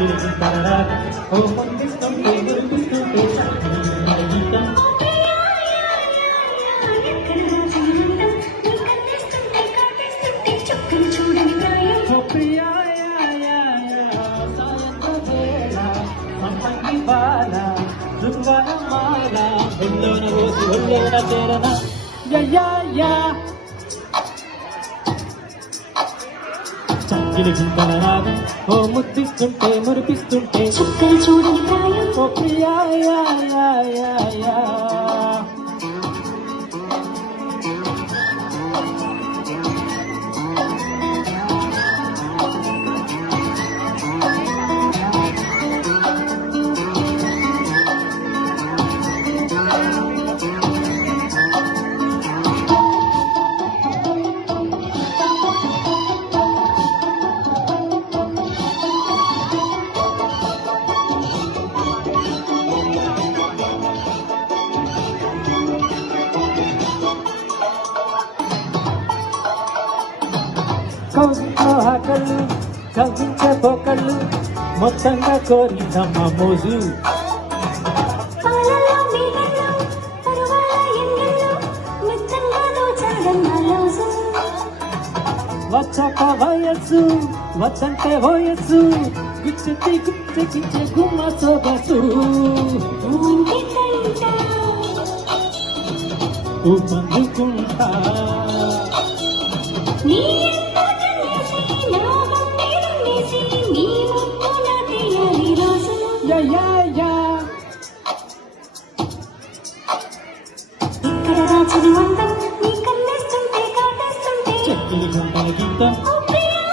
ఓ ముద్దిస్తుంటే మురిపిస్తుంటే గీతం చక్కిలి గుంటల రాగం ఓ ముద్దిస్తుంటే మురిపిస్తుంటే చుక్కలు చూడని ప్రాయం ఓ ప్రియా కౌగిట్లో ఆకళ్ళు కవ్వించే పోకళ్ళు మొత్తంగా కోరిందమ్మ మోజు పాలలో నీళ్ళలో పరువాల ఎండలో మెత్తంగా దోచాడమ్మ రోజు వచ్చాక వయస్సు వద్దంటే వయస్సు గుచ్చెత్తి గుచ్చెకించే గుమ్మ సొగసు ఇంటి కంట ఊపందుకుంటా నీ అంతటనేసి నా గుండె రంగేసి నీ ముక్కు నా తీయాలి రోజు యా ఇక్కడ రాజని వందం నీ కన్నేస్తుంటే కాటేస్తుంటే చెక్కిలి గుంటల గీతం ఓ ప్రియా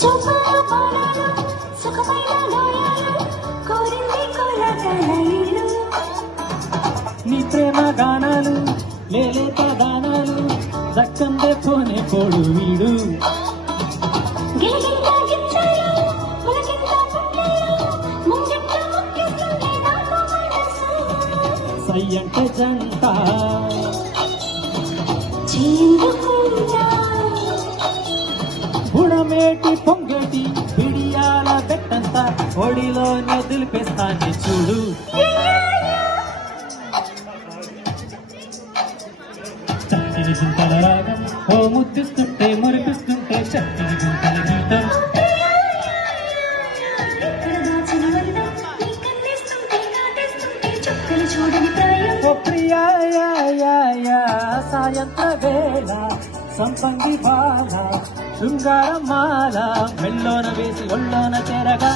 చూపాల పాడాలు సుఖమైన లోయాలు కోరింది కోలాటాల ఇల్లు నీ ప్రేమ గానాలు లేలేత దానాలు దక్కందే పోనే పోడు వీడు గిలిగింత గిచ్చాలు పులకింత పుట్టాలు ముంగిట్ట ముక్కిస్తుంటే నాకు మనసు సయ్యంటే జంట చేరుకుంటా బుడమేటి పొంగటి బిడియాల బెట్టంత ఒడిలోనే దులిపేస్తాను చూడు చక్కిలి గుంటల రాగం ఓ ముద్దిస్తుంటే మురిపిస్తుంటే చక్కిలి గుంటల గీతం ఎక్కడ దాచిన వల్ల నీ కన్నేస్తుంటే కాటేస్తుంటే చుక్కలు చూడని ప్రాయం ఓ ప్రియా సాయంత్ర వేళ సంపంగి బాల శృంగారమాల మెల్లోన వేసి ఒళ్ళోన చేరగా